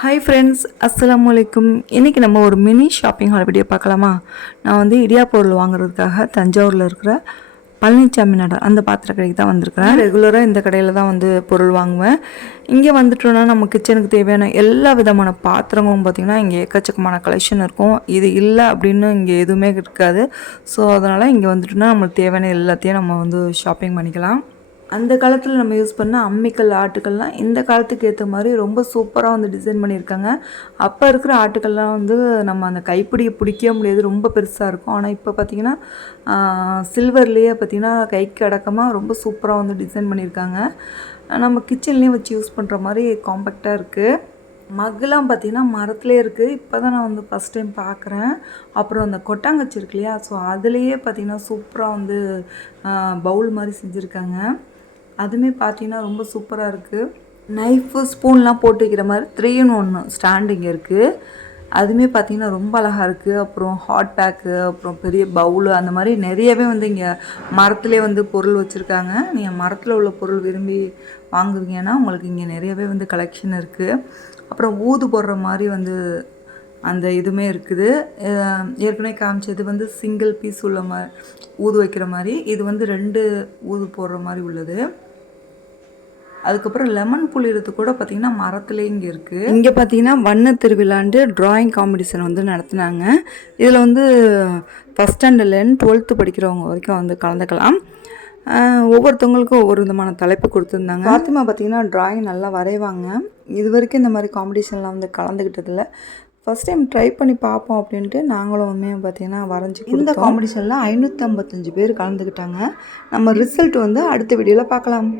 Hi friends, அஸ்ஸலாமு அலைக்கும். இன்றைக்கி நம்ம ஒரு மினி ஷாப்பிங் ஹால் வீடியோ பார்க்கலாமா? நான் வந்து இடியா பொருள் வாங்குறதுக்காக தஞ்சாவூரில் இருக்கிற பழனிச்சாமி நகர் அந்த பாத்திர கடைக்கு தான் வந்திருக்கிறேன். ரெகுலராக இந்த கடையில் தான் வந்து பொருள் வாங்குவேன். இங்கே வந்துட்டோன்னா நம்ம கிச்சனுக்கு தேவையான எல்லா விதமான பாத்திரங்களும் பார்த்திங்கன்னா இங்கே எக்கச்சக்கமான கலெக்ஷன் இருக்கும். இது இல்லை அப்படின்னு இங்கே எதுவுமே இருக்காது. ஸோ அதனால் இங்கே வந்துட்டோன்னா நம்மளுக்கு தேவையான எல்லாத்தையும் நம்ம வந்து ஷாப்பிங் பண்ணிக்கலாம். அந்த காலத்தில் நம்ம யூஸ் பண்ண அம்மிக்கல் ஆட்டுக்கள்லாம் இந்த காலத்துக்கு ஏற்ற மாதிரி ரொம்ப சூப்பராக வந்து டிசைன் பண்ணியிருக்காங்க. அப்போ இருக்கிற ஆட்டுக்கள்லாம் வந்து நம்ம அந்த கைப்பிடியை பிடிக்கவே முடியாது, ரொம்ப பெருசாக இருக்கும். ஆனால் இப்போ பார்த்திங்கன்னா சில்வர்லேயே பார்த்திங்கன்னா கைக்கு அடக்கமாக ரொம்ப சூப்பராக வந்து டிசைன் பண்ணியிருக்காங்க. நம்ம கிச்சன்லேயும் வச்சு யூஸ் பண்ணுற மாதிரி காம்பேக்டாக இருக்குது. மக்குலாம் பார்த்திங்கன்னா மரத்துலேயே இருக்குது. இப்போ தான் நான் வந்து ஃபஸ்ட் டைம் பார்க்குறேன். அப்புறம் அந்த கொட்டாங்கச்சி இருக்கு இல்லையா, ஸோ அதுலேயே பார்த்திங்கன்னா சூப்பராக வந்து பவுல் மாதிரி செஞ்சுருக்காங்க. அதுவுமே பார்த்திங்கன்னா ரொம்ப சூப்பராக இருக்குது. நைஃபு ஸ்பூன்லாம் போட்டு வைக்கிற மாதிரி 3-in-1 ஸ்டாண்ட் இங்கே இருக்குது. அதுவுமே பார்த்திங்கன்னா ரொம்ப அழகாக இருக்குது. அப்புறம் ஹாட் பேக்கு, அப்புறம் பெரிய பவுலு, அந்த மாதிரி நிறையவே வந்து இங்கே மரத்துலேயே வந்து பொருள் வச்சுருக்காங்க. நீங்கள் மரத்தில் உள்ள பொருள் விரும்பி வாங்குவீங்கன்னா உங்களுக்கு இங்கே நிறையவே வந்து கலெக்ஷன் இருக்குது. அப்புறம் ஊது போடுற மாதிரி வந்து அந்த இதுவுமே இருக்குது. ஏற்கனவே காமிச்சது வந்து சிங்கிள் பீஸ் உள்ள ஊது வைக்கிற மாதிரி, இது வந்து 2 ஊது போடுற மாதிரி உள்ளது. அதுக்கப்புறம் லெமன் புளியறது கூட பார்த்திங்கன்னா மரத்துலேயே இங்கே இருக்குது. இங்கே பார்த்திங்கன்னா வண்ண திருவிழாண்டு ட்ராயிங் காம்படிஷன் வந்து நடத்துனாங்க. இதில் வந்து ஃபஸ்ட் ஸ்டாண்டர்ட்லேருந்து 12th படிக்கிறவங்க வரைக்கும் வந்து கலந்துக்கலாம். ஒவ்வொருத்தவங்களுக்கும் ஒவ்வொரு விதமான தலைப்பு கொடுத்துருந்தாங்க. பாத்திமா பார்த்திங்கன்னா ட்ராயிங் நல்லா வரைவாங்க. இது வரைக்கும் இந்த மாதிரி காம்படிஷன்லாம் வந்து கலந்துக்கிட்டதில்ல. ஃபஸ்ட் டைம் ட்ரை பண்ணி பார்ப்போம் அப்படின்ட்டு நாங்களுமே பார்த்திங்கன்னா வரைஞ்சி இந்த காம்படிஷனில் 555 பேர் கலந்துக்கிட்டாங்க. நம்ம ரிசல்ட் வந்து அடுத்த வீடியோவில் பார்க்கலாம்.